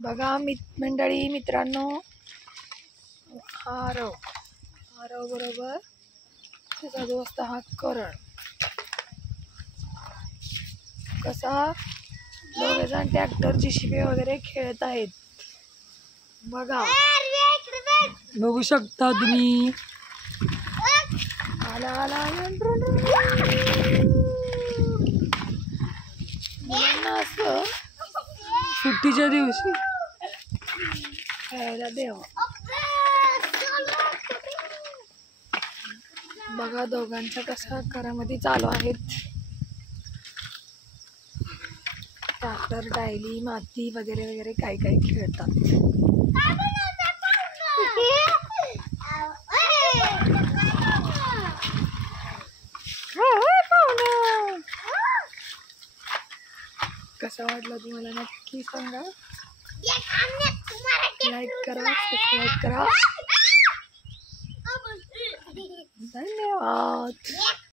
बघा मंडळी, मित्रांनो, आरव बरोबर त्याचा दोस्त हा करण. कसा दोघे जण ट्रॅक्टर JCB वगैरे खेळत आहेत. बघा, बघू शकता तुम्ही. आला असं सुट्टीच्या दिवशी खेळायला द्यावं. बघा दोघांच्या कशा घरामध्ये चालू आहेत. ट्रॅक्टर, डायली, माती वगैरे वगैरे काय काय खेळतात. कसा वाटला तुम्हाला नक्की सांगा. लाईक करा, सबस्क्राईब करा. धन्यवाद.